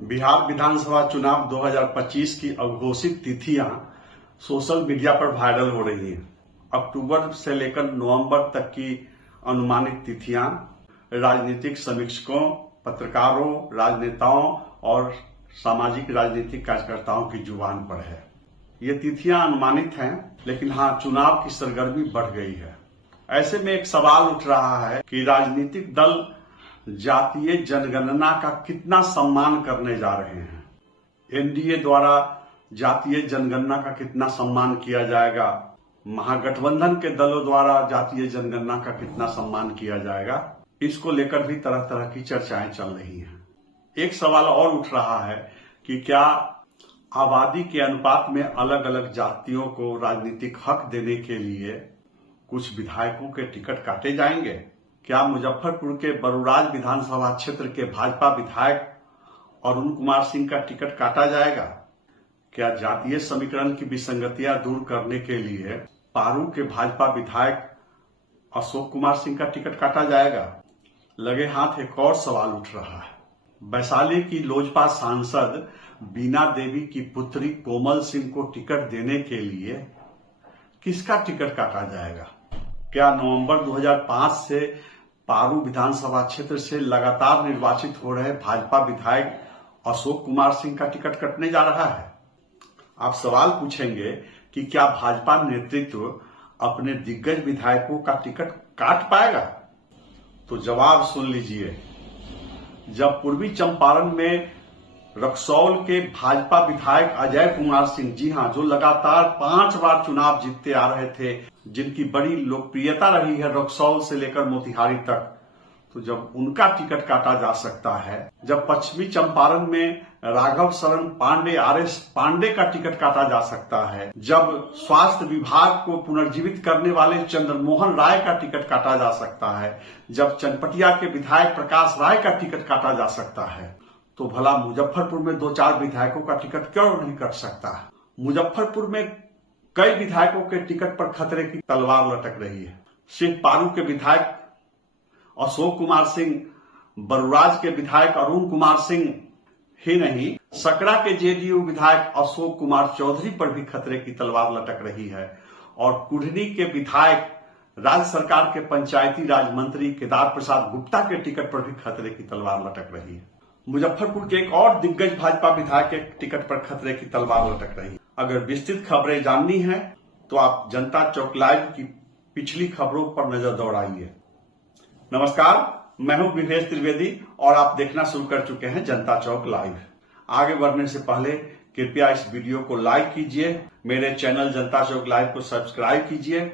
बिहार विधानसभा चुनाव 2025 की अघोषित तिथियां सोशल मीडिया पर वायरल हो रही हैं। अक्टूबर से लेकर नवंबर तक की अनुमानित तिथियां राजनीतिक समीक्षकों, पत्रकारों, राजनेताओं और सामाजिक राजनीतिक कार्यकर्ताओं की जुबान पर है। ये तिथियां अनुमानित हैं, लेकिन हाँ, चुनाव की सरगर्मी बढ़ गई है। ऐसे में एक सवाल उठ रहा है कि राजनीतिक दल जातीय जनगणना का कितना सम्मान करने जा रहे हैं। एनडीए द्वारा जातीय जनगणना का कितना सम्मान किया जाएगा, महागठबंधन के दलों द्वारा जातीय जनगणना का कितना सम्मान किया जाएगा, इसको लेकर भी तरह तरह की चर्चाएं चल रही हैं। एक सवाल और उठ रहा है कि क्या आबादी के अनुपात में अलग अलग जातियों को राजनीतिक हक देने के लिए कुछ विधायकों के टिकट काटे जाएंगे। क्या मुजफ्फरपुर के बरुराज विधानसभा क्षेत्र के भाजपा विधायक अरुण कुमार सिंह का टिकट काटा जाएगा। क्या जातीय समीकरण की विसंगतियां दूर करने के लिए पारू के भाजपा विधायक अशोक कुमार सिंह का टिकट काटा जाएगा। लगे हाथ एक और सवाल उठ रहा है। वैशाली की लोजपा सांसद बीना देवी की पुत्री कोमल सिंह को टिकट देने के लिए किसका टिकट काटा जाएगा। क्या नवंबर 2005 से पारू विधानसभा क्षेत्र से लगातार निर्वाचित हो रहे भाजपा विधायक अशोक कुमार सिंह का टिकट कटने जा रहा है। आप सवाल पूछेंगे कि क्या भाजपा नेतृत्व अपने दिग्गज विधायकों का टिकट काट पाएगा। तो जवाब सुन लीजिए। जब पूर्वी चंपारण में रक्सौल के भाजपा विधायक अजय कुमार सिंह, जी हां, जो लगातार 5 बार चुनाव जीतते आ रहे थे, जिनकी बड़ी लोकप्रियता रही है रक्सौल से लेकर मोतिहारी तक, तो जब उनका टिकट काटा जा सकता है, जब पश्चिमी चंपारण में राघव शरण पांडे, आरएस पांडे का टिकट काटा जा सकता है, जब स्वास्थ्य विभाग को पुनर्जीवित करने वाले चंद्रमोहन राय का टिकट काटा जा सकता है, जब चनपटिया के विधायक प्रकाश राय का टिकट काटा जा सकता है, तो भला मुजफ्फरपुर में 2-4 विधायकों का टिकट क्यों नहीं कट सकता है। मुजफ्फरपुर में कई विधायकों के टिकट पर खतरे की तलवार लटक रही है। सिर्फ पारू के विधायक अशोक कुमार सिंह, बरुराज के विधायक अरुण कुमार सिंह ही नहीं, सकरा के जेडीयू विधायक अशोक कुमार चौधरी पर भी खतरे की तलवार लटक रही है और कुढ़नी के विधायक राज्य सरकार के पंचायती राज मंत्री केदार प्रसाद गुप्ता के टिकट पर भी खतरे की तलवार लटक रही है। मुजफ्फरपुर के एक और दिग्गज भाजपा विधायक के टिकट पर खतरे की तलवार लटक रही है। अगर विस्तृत खबरें जाननी है तो आप जनता चौक लाइव की पिछली खबरों पर नजर दौड़ाइए। नमस्कार, मैं हूं विवेश त्रिवेदी और आप देखना शुरू कर चुके हैं जनता चौक लाइव। आगे बढ़ने से पहले कृपया इस वीडियो को लाइक कीजिए, मेरे चैनल जनता चौक लाइव को सब्सक्राइब कीजिए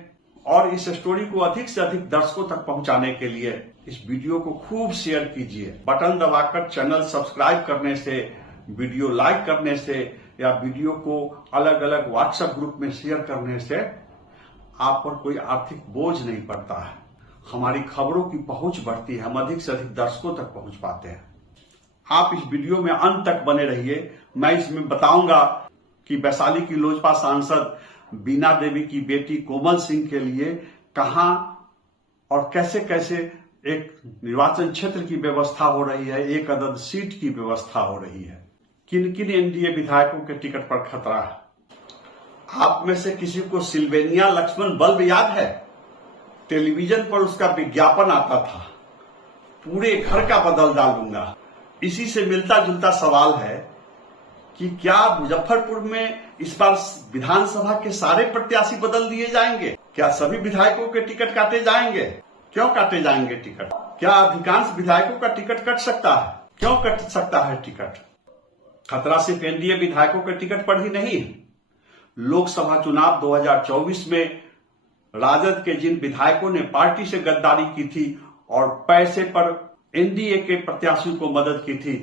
और इस स्टोरी को अधिक से अधिक दर्शकों तक पहुंचाने के लिए इस वीडियो को खूब शेयर कीजिए। बटन दबाकर चैनल सब्सक्राइब करने से, वीडियो लाइक करने से या वीडियो को अलग अलग व्हाट्सएप ग्रुप में शेयर करने से आप पर कोई आर्थिक बोझ नहीं पड़ता है। हमारी खबरों की पहुंच बढ़ती है, हम अधिक से अधिक दर्शकों तक पहुंच पाते हैं। आप इस वीडियो में अंत तक बने रहिए। मैं इसमें बताऊंगा कि वैशाली की लोजपा सांसद बीना देवी की बेटी कोमल सिंह के लिए कहां और कैसे कैसे एक निर्वाचन क्षेत्र की व्यवस्था हो रही है, एक अदद सीट की व्यवस्था हो रही है, किन किन एनडीए विधायकों के टिकट पर खतरा है। आप में से किसी को सिल्वेनिया लक्ष्मण बल्ब याद है? टेलीविजन पर उसका विज्ञापन आता था, पूरे घर का बदल डालूंगा। इसी से मिलता जुलता सवाल है कि क्या मुजफ्फरपुर में इस बार विधानसभा के सारे प्रत्याशी बदल दिए जाएंगे? क्या सभी विधायकों के टिकट काटे जाएंगे? क्यों काटे जाएंगे टिकट? क्या अधिकांश विधायकों का टिकट कट सकता है? क्यों कट सकता है टिकट? खतरा सिर्फ एनडीए विधायकों के टिकट पर ही नहीं है। लोकसभा चुनाव 2024 में राजद के जिन विधायकों ने पार्टी से गद्दारी की थी और पैसे पर एनडीए के प्रत्याशियों को मदद की थी,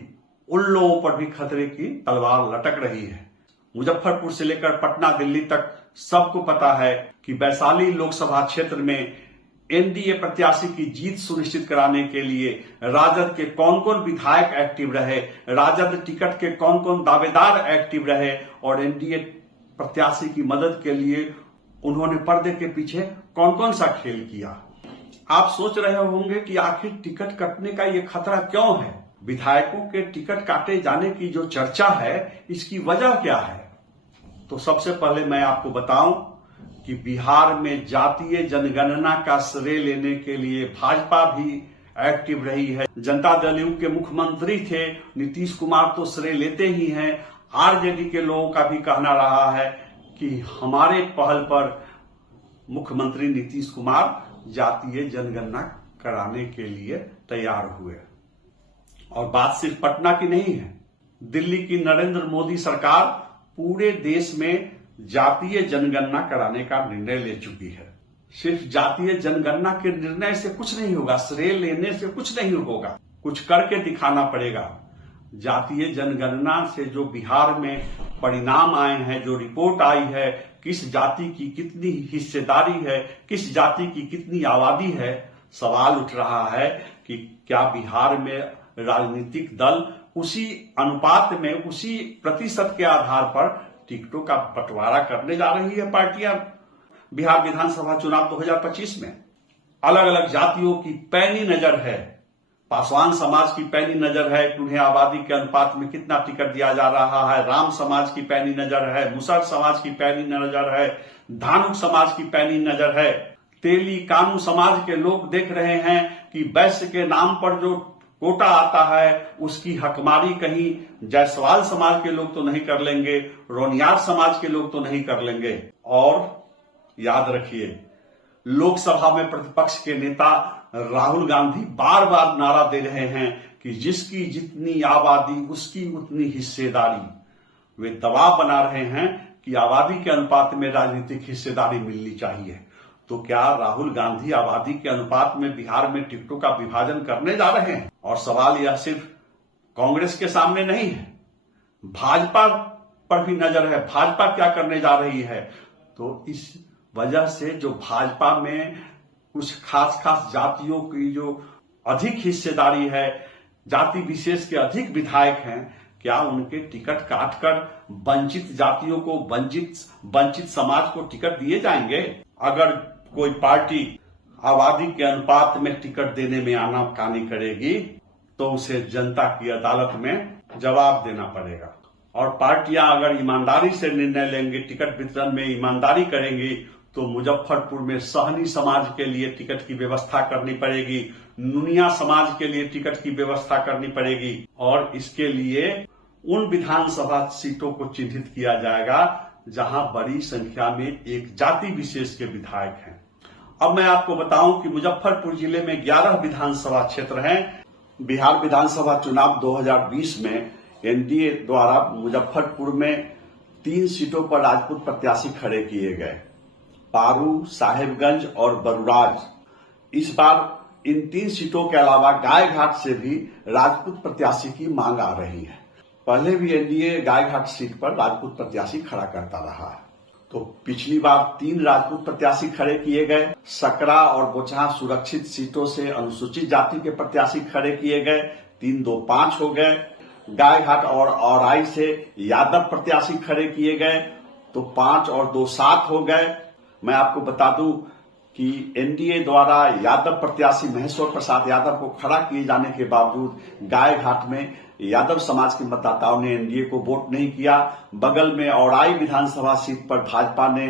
उन लोगों पर भी खतरे की तलवार लटक रही है। मुजफ्फरपुर से लेकर पटना, दिल्ली तक सबको पता है कि वैशाली लोकसभा क्षेत्र में एनडीए प्रत्याशी की जीत सुनिश्चित कराने के लिए राजद के कौन कौन विधायक एक्टिव रहे, राजद टिकट के कौन कौन दावेदार एक्टिव रहे और एनडीए प्रत्याशी की मदद के लिए उन्होंने पर्दे के पीछे कौन कौन सा खेल किया। आप सोच रहे होंगे कि आखिर टिकट कटने का ये खतरा क्यों है। विधायकों के टिकट काटे जाने की जो चर्चा है, इसकी वजह क्या है? तो सबसे पहले मैं आपको बताऊं कि बिहार में जातीय जनगणना का श्रेय लेने के लिए भाजपा भी एक्टिव रही है। जनता दल यू के मुख्यमंत्री थे नीतीश कुमार, तो श्रेय लेते ही हैं। आरजेडी के लोगों का भी कहना रहा है कि हमारे पहल पर मुख्यमंत्री नीतीश कुमार जातीय जनगणना कराने के लिए तैयार हुए। और बात सिर्फ पटना की नहीं है, दिल्ली की नरेंद्र मोदी सरकार पूरे देश में जातीय जनगणना कराने का निर्णय ले चुकी है। सिर्फ जातीय जनगणना के निर्णय से कुछ नहीं होगा, श्रेय लेने से कुछ नहीं होगा, कुछ करके दिखाना पड़ेगा। जातीय जनगणना से जो बिहार में परिणाम आए हैं, जो रिपोर्ट आई है, किस जाति की कितनी हिस्सेदारी है, किस जाति की कितनी आबादी है, सवाल उठ रहा है कि क्या बिहार में राजनीतिक दल उसी अनुपात में, उसी प्रतिशत के आधार पर टिकटों का बंटवारा करने जा रही है पार्टियां। बिहार विधानसभा चुनाव 2025 में अलग अलग जातियों की पैनी नजर है। पासवान समाज की पैनी नजर है कि उन्हें आबादी के अनुपात में कितना टिकट दिया जा रहा है। राम समाज की पैनी नजर है, मुसर समाज की पैनी नजर है, धानुक समाज की पैनी नजर है। तेली कानू समाज के लोग देख रहे हैं कि वैश्य के नाम पर जो कोटा आता है, उसकी हकमारी कहीं जायसवाल समाज के लोग तो नहीं कर लेंगे, रोनियार समाज के लोग तो नहीं कर लेंगे। और याद रखिए, लोकसभा में प्रतिपक्ष के नेता राहुल गांधी बार बार नारा दे रहे हैं कि जिसकी जितनी आबादी उसकी उतनी हिस्सेदारी। वे दबाव बना रहे हैं कि आबादी के अनुपात में राजनीतिक हिस्सेदारी मिलनी चाहिए। तो क्या राहुल गांधी आबादी के अनुपात में बिहार में टिकटों का विभाजन करने जा रहे हैं? और सवाल यह सिर्फ कांग्रेस के सामने नहीं है, भाजपा पर भी नजर है। भाजपा क्या करने जा रही है? तो इस वजह से जो भाजपा में कुछ खास जातियों की जो अधिक हिस्सेदारी है, जाति विशेष के अधिक विधायक हैं, क्या उनके टिकट काटकर वंचित जातियों को, वंचित समाज को टिकट दिए जाएंगे? अगर कोई पार्टी आबादी के अनुपात में टिकट देने में आनाकानी करेगी तो उसे जनता की अदालत में जवाब देना पड़ेगा। और पार्टियां अगर ईमानदारी से निर्णय लेंगे, टिकट वितरण में ईमानदारी करेंगी, तो मुजफ्फरपुर में सहनी समाज के लिए टिकट की व्यवस्था करनी पड़ेगी, नुनिया समाज के लिए टिकट की व्यवस्था करनी पड़ेगी। और इसके लिए उन विधानसभा सीटों को चिन्हित किया जाएगा जहां बड़ी संख्या में एक जाति विशेष के विधायक हैं। अब मैं आपको बताऊं कि मुजफ्फरपुर जिले में 11 विधानसभा क्षेत्र हैं। बिहार विधानसभा चुनाव 2020 में एनडीए द्वारा मुजफ्फरपुर में 3 सीटों पर राजपूत प्रत्याशी खड़े किए गए, पारू, साहेबगंज और बरुराज। इस बार इन 3 सीटों के अलावा गायघाट से भी राजपूत प्रत्याशी की मांग आ रही है। पहले भी एनडीए गायघाट सीट पर राजपूत प्रत्याशी खड़ा करता रहा है। तो पिछली बार 3 राजपूत प्रत्याशी खड़े किए गए। सकरा और बोचहा सुरक्षित सीटों से अनुसूचित जाति के प्रत्याशी खड़े किए गए, 3-2-5 हो गए। गायघाट और औराई से यादव प्रत्याशी खड़े किए गए तो 5 और 2 7 हो गए। मैं आपको बता दूं कि एनडीए द्वारा यादव प्रत्याशी महेश्वर प्रसाद यादव को खड़ा किए जाने के बावजूद गायघाट में यादव समाज के मतदाताओं ने एनडीए को वोट नहीं किया। बगल में औराई विधानसभा सीट पर भाजपा ने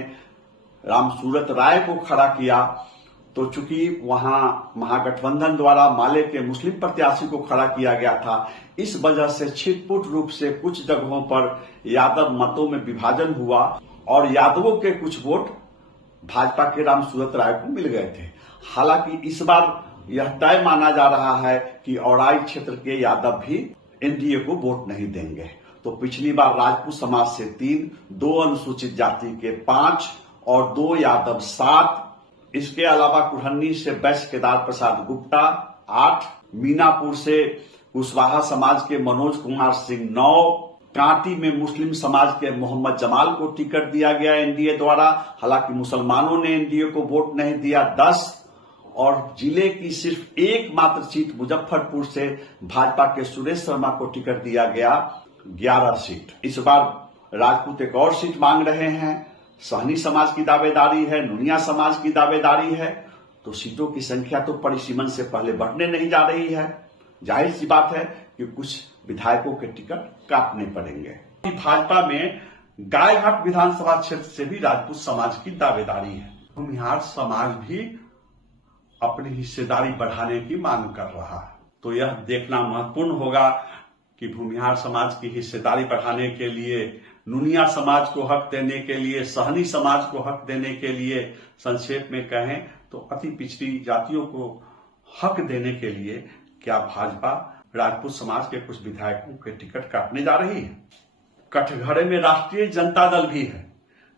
रामसूरत राय को खड़ा किया, तो चूंकि वहां महागठबंधन द्वारा माले के मुस्लिम प्रत्याशी को खड़ा किया गया था, इस वजह से छिटपुट रूप से कुछ जगहों पर यादव मतों में विभाजन हुआ और यादवों के कुछ वोट भाजपा के रामसूरत राय को मिल गए थे। हालांकि इस बार यह तय माना जा रहा है कि औराई क्षेत्र के यादव भी एनडीए को वोट नहीं देंगे। तो पिछली बार राजपूत समाज से 3, 2 अनुसूचित जाति के 5 और 2 यादव 7, इसके अलावा कुरहन्नी से वैश्य केदार प्रसाद गुप्ता 8, मीनापुर से कुशवाहा समाज के मनोज कुमार सिंह 9, कांटी में मुस्लिम समाज के मोहम्मद जमाल को टिकट दिया गया एनडीए द्वारा, हालांकि मुसलमानों ने एनडीए को वोट नहीं दिया 10, और जिले की सिर्फ एकमात्र सीट मुजफ्फरपुर से भाजपा के सुरेश शर्मा को टिकट दिया गया 11 सीट। इस बार राजपूत एक और सीट मांग रहे हैं, सहनी समाज की दावेदारी है, नुनिया समाज की दावेदारी है। तो सीटों की संख्या तो परिसीमन से पहले बढ़ने नहीं जा रही है। जाहिर सी बात है कि कुछ विधायकों के टिकट काटने पड़ेंगे। भाजपा में गायघाट विधानसभा क्षेत्र से भी राजपूत समाज की दावेदारी है। भूमिहार समाज भी अपनी हिस्सेदारी बढ़ाने की मांग कर रहा है। तो यह देखना महत्वपूर्ण होगा कि भूमिहार समाज की हिस्सेदारी बढ़ाने के लिए, नुनिया समाज को हक देने के लिए, सहनी समाज को हक देने के लिए, संक्षेप में कहें तो अति पिछड़ी जातियों को हक देने के लिए क्या भाजपा राजपूत समाज के कुछ विधायकों के टिकट काटने जा रही है। कटघरे में राष्ट्रीय जनता दल भी है।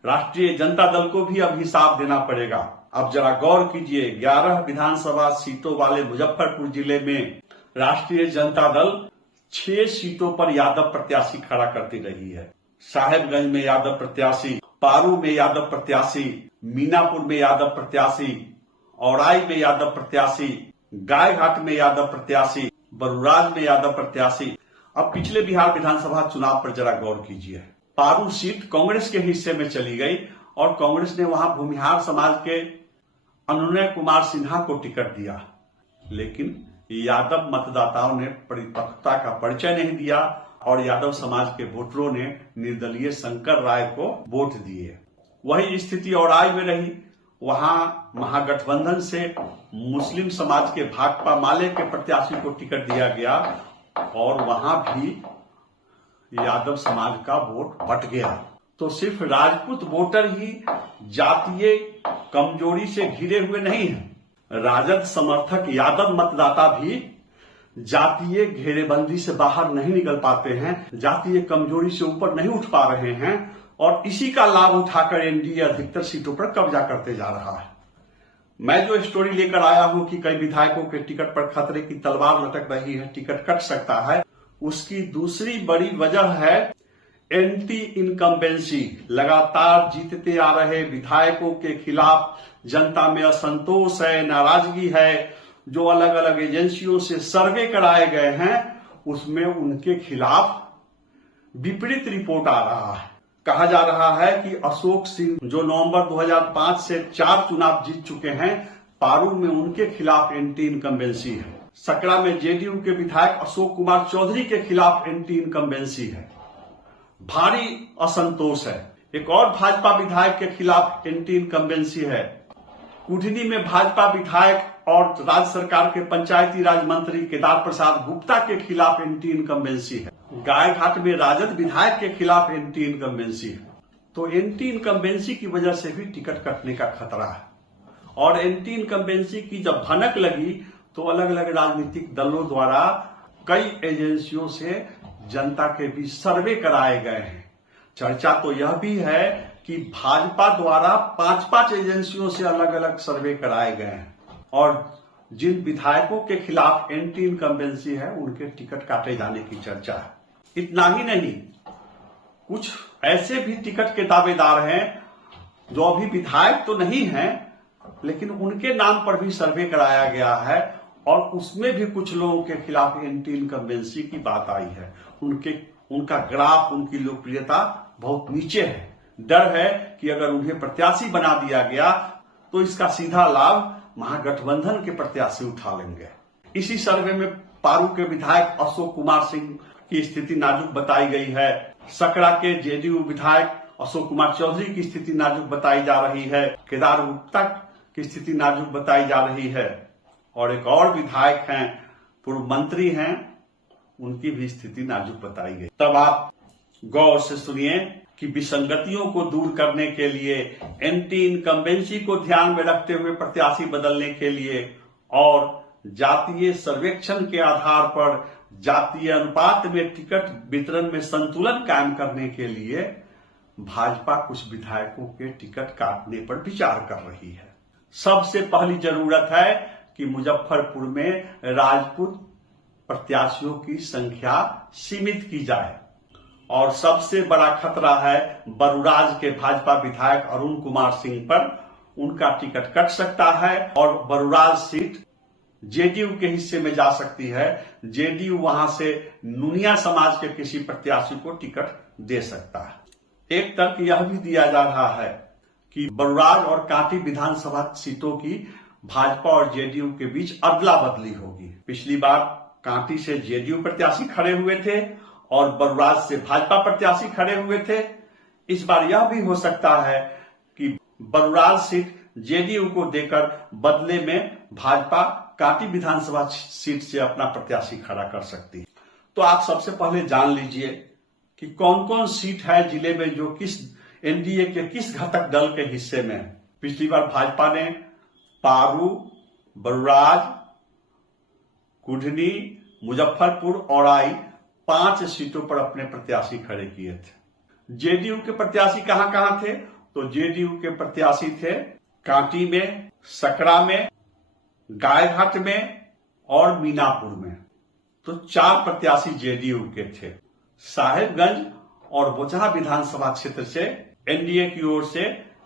राष्ट्रीय जनता दल को भी अब हिसाब देना पड़ेगा। अब जरा गौर कीजिए, 11 विधानसभा सीटों वाले मुजफ्फरपुर जिले में राष्ट्रीय जनता दल 6 सीटों पर यादव प्रत्याशी खड़ा करती रही है। साहेबगंज में यादव प्रत्याशी, पारू में यादव प्रत्याशी, मीनापुर में यादव प्रत्याशी, औराई में यादव प्रत्याशी, गायघाट में यादव प्रत्याशी, बरुराज में यादव प्रत्याशी। अब पिछले बिहार विधानसभा चुनाव पर जरा गौर कीजिए। पारू सीट कांग्रेस के हिस्से में चली गई और कांग्रेस ने वहां भूमिहार समाज के अनुनय कुमार सिन्हा को टिकट दिया, लेकिन यादव मतदाताओं ने परिपक्वता का परिचय नहीं दिया और यादव समाज के वोटरों ने निर्दलीय शंकर राय को वोट दिए। वही स्थिति औराई में रही। वहां महागठबंधन से मुस्लिम समाज के भाकपा माले के प्रत्याशी को टिकट दिया गया और वहां भी यादव समाज का वोट बट गया। तो सिर्फ राजपूत वोटर ही जातीय कमजोरी से घिरे हुए नहीं हैं। राजद समर्थक यादव मतदाता भी जातीय घेरेबंदी से बाहर नहीं निकल पाते हैं, जातीय कमजोरी से ऊपर नहीं उठ पा रहे हैं और इसी का लाभ उठाकर एनडीए अधिकतर सीटों पर कब्जा करते जा रहा है। मैं जो स्टोरी लेकर आया हूं कि कई विधायकों के टिकट पर खतरे की तलवार लटक रही है, टिकट कट सकता है, उसकी दूसरी बड़ी वजह है एंटी इनकम्बेंसी। लगातार जीतते आ रहे विधायकों के खिलाफ जनता में असंतोष है, नाराजगी है। जो अलग अलग एजेंसियों से सर्वे कराए गए हैं उसमें उनके खिलाफ विपरीत रिपोर्ट आ रहा है। कहा जा रहा है कि अशोक सिंह जो नवंबर 2005 से 4 चुनाव जीत चुके हैं, पारू में उनके खिलाफ एंटी इनकम्बेंसी है। सकरा में जेडीयू के विधायक अशोक कुमार चौधरी के खिलाफ एंटी इनकम्बेंसी है। भारी असंतोष है। एक और भाजपा विधायक के खिलाफ एंटी इनकम्बेंसी है। कुढ़नी में भाजपा विधायक और राज्य सरकार के पंचायती राज मंत्री केदार प्रसाद गुप्ता के खिलाफ एंटी इनकम्बेंसी है। गायघाट में राजद विधायक के खिलाफ एंटी इनकम्बेंसी है। तो एंटी इनकम्बेंसी की वजह से भी टिकट कटने का खतरा है। और एंटी इनकम्बेंसी की जब भनक लगी तो अलग अलग राजनीतिक दलों द्वारा कई एजेंसियों से जनता के बीच सर्वे कराए गए हैं। चर्चा तो यह भी है कि भाजपा द्वारा 5-5 एजेंसियों से अलग अलग सर्वे कराए गए हैं और जिन विधायकों के खिलाफ एंटी इनकम्बेंसी है उनके टिकट काटे जाने की चर्चा है। इतना ही नहीं, कुछ ऐसे भी टिकट के दावेदार हैं जो अभी विधायक तो नहीं हैं, लेकिन उनके नाम पर भी सर्वे कराया गया है और उसमें भी कुछ लोगों के खिलाफ एंटी इनकम्बेंसी की बात आई है। उनका ग्राफ, उनकी लोकप्रियता बहुत नीचे है। डर है कि अगर उन्हें प्रत्याशी बना दिया गया तो इसका सीधा लाभ महागठबंधन के प्रत्याशी उठा लेंगे। इसी सर्वे में पारू के विधायक अशोक कुमार सिंह की स्थिति नाजुक बताई गई है। सकरा के जेडीयू विधायक अशोक कुमार चौधरी की स्थिति नाजुक बताई जा रही है। केदार गुप्ता की स्थिति नाजुक बताई जा रही है और एक और विधायक हैं, पूर्व मंत्री हैं, उनकी भी स्थिति नाजुक बताई गई। तब आप गौर से सुनिए कि विसंगतियों को दूर करने के लिए, एंटी इनकम्बेंसी को ध्यान में रखते हुए प्रत्याशी बदलने के लिए और जातीय सर्वेक्षण के आधार पर जातीय अनुपात में टिकट वितरण में संतुलन कायम करने के लिए भाजपा कुछ विधायकों के टिकट काटने पर विचार कर रही है। सबसे पहली जरूरत है कि मुजफ्फरपुर में राजपूत प्रत्याशियों की संख्या सीमित की जाए और सबसे बड़ा खतरा है बरुराज के भाजपा विधायक अरुण कुमार सिंह पर। उनका टिकट कट सकता है और बरुराज सीट जेडीयू के हिस्से में जा सकती है। जेडीयू वहां से नुनिया समाज के किसी प्रत्याशी को टिकट दे सकता है। एक तर्क यह भी दिया जा रहा है कि बरुराज और कांटी विधानसभा सीटों की भाजपा और जेडीयू के बीच अदला बदली होगी। पिछली बार कांटी से जेडीयू प्रत्याशी खड़े हुए थे और बरुराज से भाजपा प्रत्याशी खड़े हुए थे। इस बार यह भी हो सकता है कि बरुराज सीट जेडीयू को देकर बदले में भाजपा कांटी विधानसभा सीट से अपना प्रत्याशी खड़ा कर सकती है। तो आप सबसे पहले जान लीजिए कि कौन कौन सीट है जिले में जो किस एनडीए के किस घटक दल के हिस्से में है। पिछली बार भाजपा ने पारू, बरुराज, कुढ़नी, मुजफ्फरपुर और आई 5 सीटों पर अपने प्रत्याशी खड़े किए थे। जेडीयू के प्रत्याशी कहां कहां थे? तो जेडीयू के प्रत्याशी थे कांटी में, सकरा में, गायघाट में और मीनापुर में। तो 4 प्रत्याशी जेडीयू के थे। साहेबगंज और बोचहा विधानसभा क्षेत्र से एनडीए की ओर से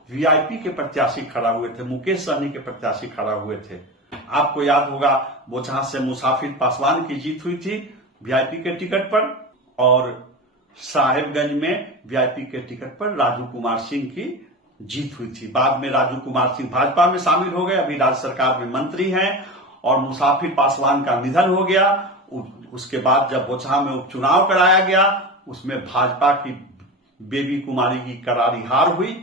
वीआईपी के प्रत्याशी खड़ा हुए थे, मुकेश सहनी के प्रत्याशी खड़ा हुए थे। आपको याद होगा बोचहा से मुसाफिर पासवान की जीत हुई थी वीआईपी के टिकट पर, और साहेबगंज में वीआईपी के टिकट पर राजू कुमार सिंह की जीत हुई थी। बाद में राजू कुमार सिंह भाजपा में शामिल हो गए, अभी राज्य सरकार में मंत्री हैं, और मुसाफिर पासवान का निधन हो गया। उसके बाद जब बोचहा में उपचुनाव कराया गया, उसमें भाजपा की बेबी कुमारी की करारी हार हुई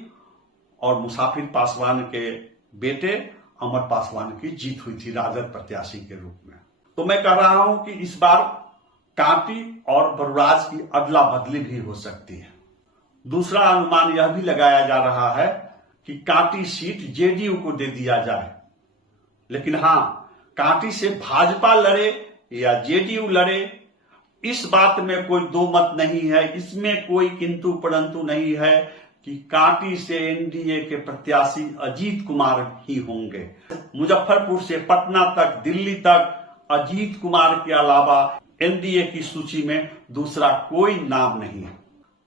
और मुसाफिर पासवान के बेटे अमर पासवान की जीत हुई थी राजद प्रत्याशी के रूप में। तो मैं कह रहा हूं कि इस बार कांटी और बरुराज की अदला बदली भी हो सकती है। दूसरा अनुमान यह भी लगाया जा रहा है कि कांटी सीट जेडीयू को दे दिया जाए, लेकिन हां, कांटी से भाजपा लड़े या जेडीयू लड़े, इस बात में कोई दो मत नहीं है, इसमें कोई किंतु परंतु नहीं है कि कांटी से एनडीए के प्रत्याशी अजीत कुमार ही होंगे। मुजफ्फरपुर से पटना तक, दिल्ली तक अजीत कुमार के अलावा एनडीए की सूची में दूसरा कोई नाम नहीं है।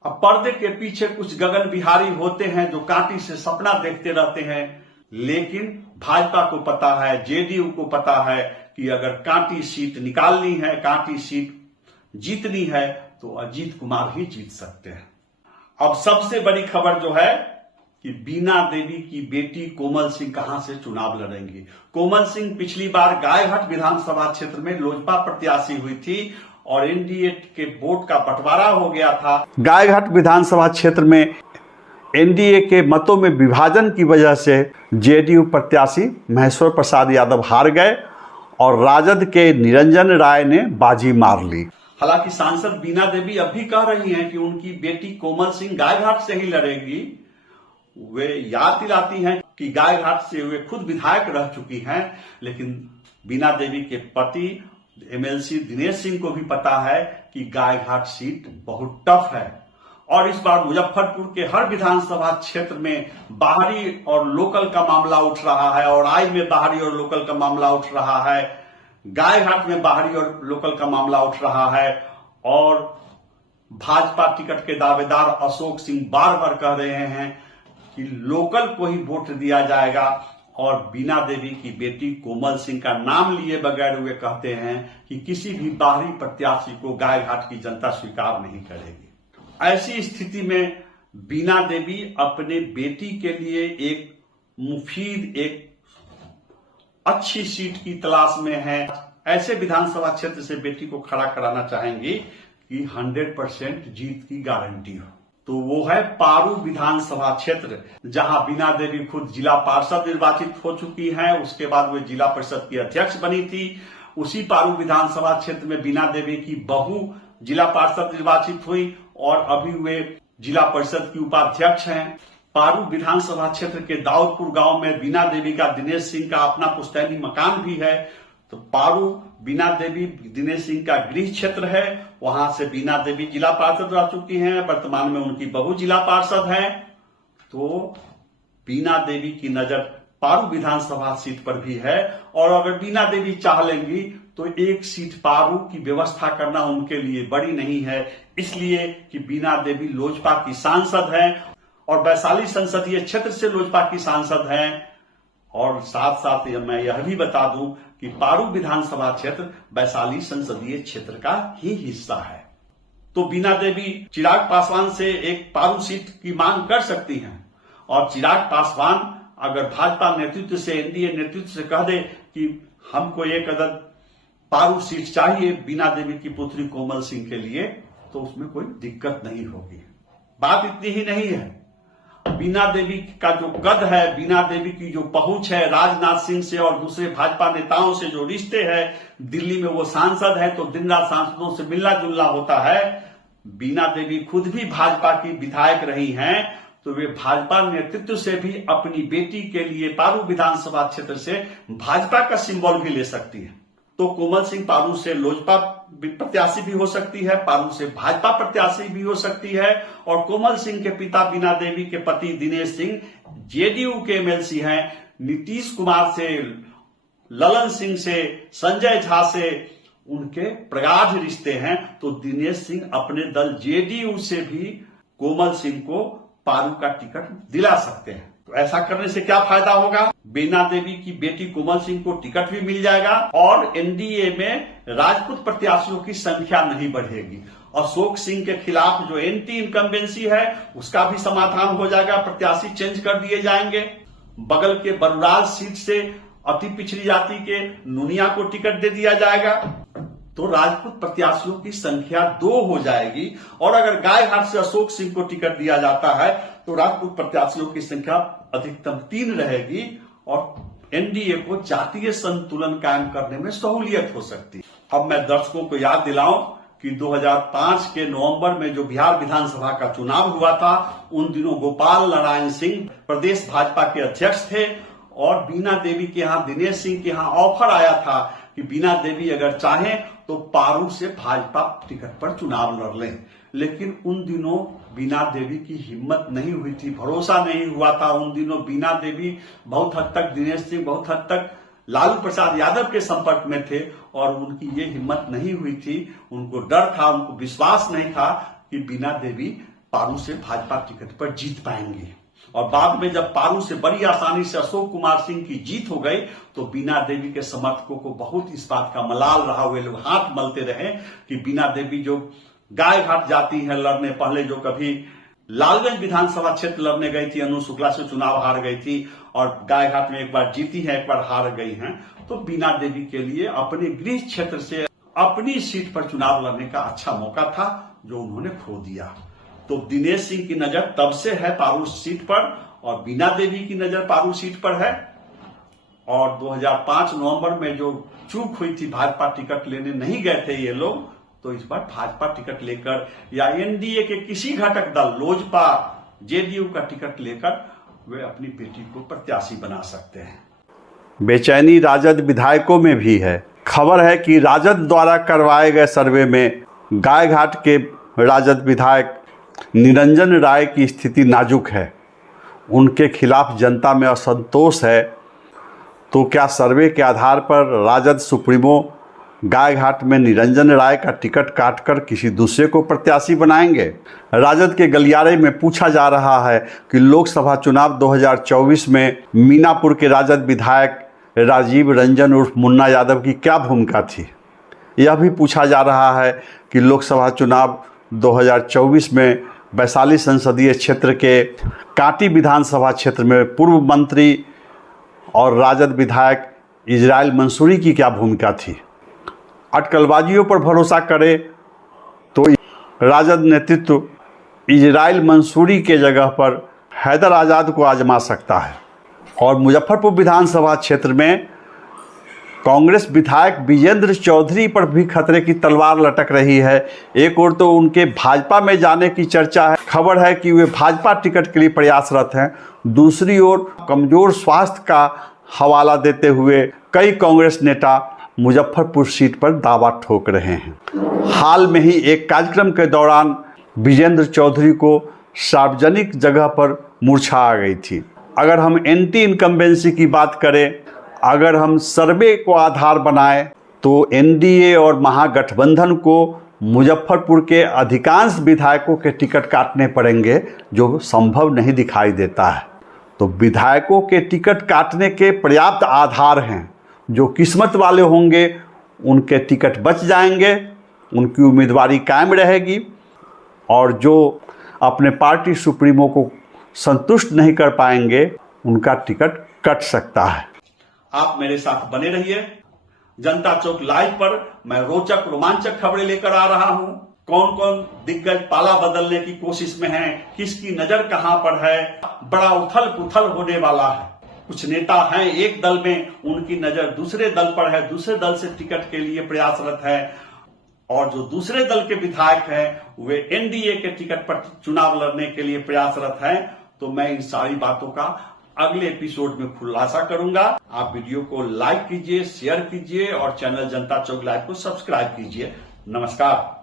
अब पर्दे के पीछे कुछ गगन बिहारी होते हैं जो कांटी से सपना देखते रहते हैं, लेकिन भाजपा को पता है, जेडीयू को पता है कि अगर कांटी सीट निकालनी है, कांटी सीट जीतनी है, तो अजीत कुमार ही जीत सकते हैं। अब सबसे बड़ी खबर जो है कि बीना देवी की बेटी कोमल सिंह कहां से चुनाव लड़ेंगी। कोमल सिंह पिछली बार गायघाट विधानसभा क्षेत्र में लोजपा प्रत्याशी हुई थी और एनडीए के वोट का बंटवारा हो गया था। गायघाट विधानसभा क्षेत्र में एनडीए के मतों में विभाजन की वजह से जेडीयू प्रत्याशी महेश्वर प्रसाद यादव हार गए और राजद के निरंजन राय ने बाजी मार ली। हालांकि सांसद बीना देवी अब भी कह रही हैं कि उनकी बेटी कोमल सिंह गायघाट से ही लड़ेगी। वे याद दिलाती हैं कि गायघाट से वे खुद विधायक रह चुकी हैं, लेकिन बीना देवी के पति एमएलसी दिनेश सिंह को भी पता है कि गायघाट सीट बहुत टफ है और इस बार मुजफ्फरपुर के हर विधानसभा क्षेत्र में बाहरी और लोकल का मामला उठ रहा है और आई में बाहरी और लोकल का मामला उठ रहा है, गायघाट में बाहरी और लोकल का मामला उठ रहा है और भाजपा टिकट के दावेदार अशोक सिंह बार बार कह रहे हैं कि लोकल को ही वोट दिया जाएगा और बीना देवी की बेटी कोमल सिंह का नाम लिए बगैर वे कहते हैं कि किसी भी बाहरी प्रत्याशी को गायघाट की जनता स्वीकार नहीं करेगी। ऐसी स्थिति में बीना देवी अपने बेटी के लिए एक मुफीद, एक अच्छी सीट की तलाश में है। ऐसे विधानसभा क्षेत्र से बेटी को खड़ा कराना चाहेंगी कि 100% जीत की गारंटी हो। तो वो है पारू विधानसभा क्षेत्र, जहां बीना देवी खुद जिला पार्षद निर्वाचित हो चुकी हैं, उसके बाद वे जिला परिषद की अध्यक्ष बनी थी। उसी पारू विधानसभा क्षेत्र में बीना देवी की बहू जिला पार्षद निर्वाचित हुई और अभी वे जिला परिषद की उपाध्यक्ष हैं। पारू विधानसभा क्षेत्र के दाऊदपुर गांव में बीना देवी का दिनेश सिंह का अपना पुश्तैनी मकान भी है। तो पारू बीना देवी दिनेश सिंह का गृह क्षेत्र है, वहां से बीना देवी जिला पार्षद रह चुकी हैं, वर्तमान में उनकी बहू जिला पार्षद हैं। तो बीना देवी की नजर पारू विधानसभा सीट पर भी है और अगर बीना देवी चाह लेंगी तो एक सीट पारू की व्यवस्था करना उनके लिए बड़ी नहीं है, इसलिए कि बीना देवी लोजपा की सांसद हैं और वैशाली संसदीय क्षेत्र से लोजपा की सांसद हैं। और साथ साथ मैं यह भी बता दूं कि पारू विधानसभा क्षेत्र वैशाली संसदीय क्षेत्र का ही हिस्सा है। तो बीना देवी चिराग पासवान से एक पारू सीट की मांग कर सकती हैं और चिराग पासवान अगर भाजपा नेतृत्व से, एनडीए नेतृत्व से कह दे कि हमको एक अदद पारू सीट चाहिए बीना देवी की पुत्री कोमल सिंह के लिए, तो उसमें कोई दिक्कत नहीं होगी। बात इतनी ही नहीं है, बीना देवी का जो कद है, बीना देवी की जो पहुंच है, राजनाथ सिंह से और दूसरे भाजपा नेताओं से जो रिश्ते हैं, दिल्ली में वो सांसद है तो दिन रात सांसदों से मिलना जुलना होता है। बीना देवी खुद भी भाजपा की विधायक रही हैं, तो वे भाजपा नेतृत्व से भी अपनी बेटी के लिए पारू विधानसभा क्षेत्र से भाजपा का सिंबल भी ले सकती है। तो कोमल सिंह पारू से लोजपा प्रत्याशी भी हो सकती है, पारू से भाजपा प्रत्याशी भी हो सकती है, और कोमल सिंह के पिता बीना देवी के पति दिनेश सिंह जेडीयू के एमएलसी हैं। नीतीश कुमार से, ललन सिंह से, संजय झा से उनके प्रगाढ़ रिश्ते हैं, तो दिनेश सिंह अपने दल जेडीयू से भी कोमल सिंह को पारू का टिकट दिला सकते हैं। तो ऐसा करने से क्या फायदा होगा? बीना देवी की बेटी कोमल सिंह को टिकट भी मिल जाएगा और एनडीए में राजपूत प्रत्याशियों की संख्या नहीं बढ़ेगी। अशोक सिंह के खिलाफ जो एंटी इनकम्बेंसी है उसका भी समाधान हो जाएगा, प्रत्याशी चेंज कर दिए जाएंगे। बगल के बरुराज सीट से अति पिछड़ी जाति के नुनिया को टिकट दे दिया जाएगा, तो राजपूत प्रत्याशियों की संख्या 2 हो जाएगी। और अगर गायघाट से अशोक सिंह को टिकट दिया जाता है तो राजपूत प्रत्याशियों की संख्या अधिकतम 3 रहेगी और एनडीए को जातीय संतुलन कायम करने में सहूलियत हो सकती है। अब मैं दर्शकों को याद दिलाऊं कि 2005 के नवंबर में जो बिहार विधानसभा का चुनाव हुआ था, उन दिनों गोपाल नारायण सिंह प्रदेश भाजपा के अध्यक्ष थे और बीना देवी के यहां, दिनेश सिंह के यहां ऑफर आया था कि बीना देवी अगर चाहें तो पारू से भाजपा टिकट पर चुनाव लड़ लें। लेकिन उन दिनों बीना देवी की हिम्मत नहीं हुई थी, भरोसा नहीं हुआ था। उन दिनों बीना देवी बहुत हद तक, दिनेश सिंह बहुत हद तक लालू प्रसाद यादव के संपर्क में थे और उनकी ये हिम्मत नहीं हुई थी। उनको डर था, उनको विश्वास नहीं था कि बीना देवी पारू से भाजपा टिकट पर जीत पाएंगी। और बाद में जब पारू से बड़ी आसानी से अशोक कुमार सिंह की जीत हो गई तो बीना देवी के समर्थकों को बहुत इस बात का मलाल रहा, वे लोग हाथ मलते रहे कि बीना देवी जो गायघाट जाती है लड़ने, पहले जो कभी लालगंज विधानसभा क्षेत्र लड़ने गई थी, अनु शुक्ला से चुनाव हार गई थी और गायघाट में एक बार जीती है, एक बार हार गई हैं, तो बीना देवी के लिए अपने गृह क्षेत्र से अपनी सीट पर चुनाव लड़ने का अच्छा मौका था जो उन्होंने खो दिया। तो दिनेश सिंह की नजर तब से है पारू सीट पर और बीना देवी की नजर पारू सीट पर है। और 2005 नवंबर में जो चूक हुई थी, भाजपा टिकट लेने नहीं गए थे ये लोग, तो इस बार भाजपा टिकट लेकर या एनडीए के किसी घटक दल, लोजपा, जेडीयू का टिकट लेकर वे अपनी बेटी को प्रत्याशी बना सकते हैं। बेचैनी राजद विधायकों में भी है। खबर है कि राजद द्वारा करवाए गए सर्वे में गायघाट के राजद विधायक निरंजन राय की स्थिति नाजुक है, उनके खिलाफ जनता में असंतोष है। तो क्या सर्वे के आधार पर राजद सुप्रीमो गायघाट में निरंजन राय का टिकट काटकर किसी दूसरे को प्रत्याशी बनाएंगे? राजद के गलियारे में पूछा जा रहा है कि लोकसभा चुनाव 2024 में मीनापुर के राजद विधायक राजीव रंजन उर्फ मुन्ना यादव की क्या भूमिका थी। यह भी पूछा जा रहा है कि लोकसभा चुनाव 2024 में वैशाली संसदीय क्षेत्र के कांटी विधानसभा क्षेत्र में पूर्व मंत्री और राजद विधायक इजराइल मंसूरी की क्या भूमिका थी। अटकलबाजियों पर भरोसा करे तो राजद नेतृत्व इजराइल मंसूरी के जगह पर हैदर आज़ाद को आजमा सकता है। और मुजफ्फरपुर विधानसभा क्षेत्र में कांग्रेस विधायक विजेंद्र चौधरी पर भी खतरे की तलवार लटक रही है। एक ओर तो उनके भाजपा में जाने की चर्चा है, खबर है कि वे भाजपा टिकट के लिए प्रयासरत हैं। दूसरी ओर कमजोर स्वास्थ्य का हवाला देते हुए कई कांग्रेस नेता मुजफ्फरपुर सीट पर दावा ठोक रहे हैं। हाल में ही एक कार्यक्रम के दौरान विजेंद्र चौधरी को सार्वजनिक जगह पर मूर्छा आ गई थी। अगर हम एंटी इनकम्बेंसी की बात करें, अगर हम सर्वे को आधार बनाएं तो एनडीए और महागठबंधन को मुजफ्फरपुर के अधिकांश विधायकों के टिकट काटने पड़ेंगे, जो संभव नहीं दिखाई देता है। तो विधायकों के टिकट काटने के पर्याप्त आधार हैं। जो किस्मत वाले होंगे उनके टिकट बच जाएंगे, उनकी उम्मीदवारी कायम रहेगी, और जो अपने पार्टी सुप्रीमो को संतुष्ट नहीं कर पाएंगे उनका टिकट कट सकता है। आप मेरे साथ बने रहिए। जनता चौक लाइव पर मैं रोचक रोमांचक खबरें लेकर आ रहा हूं। कौन कौन दिग्गज पाला बदलने की कोशिश में है, किसकी नजर कहां पर है, बड़ा उथल पुथल होने वाला है। कुछ नेता हैं एक दल में, उनकी नजर दूसरे दल पर है, दूसरे दल से टिकट के लिए प्रयासरत है, और जो दूसरे दल के विधायक हैं वे एनडीए के टिकट पर चुनाव लड़ने के लिए प्रयासरत हैं। तो मैं इन सारी बातों का अगले एपिसोड में खुलासा करूंगा। आप वीडियो को लाइक कीजिए, शेयर कीजिए और चैनल जनता चौक लाइव को सब्सक्राइब कीजिए। नमस्कार।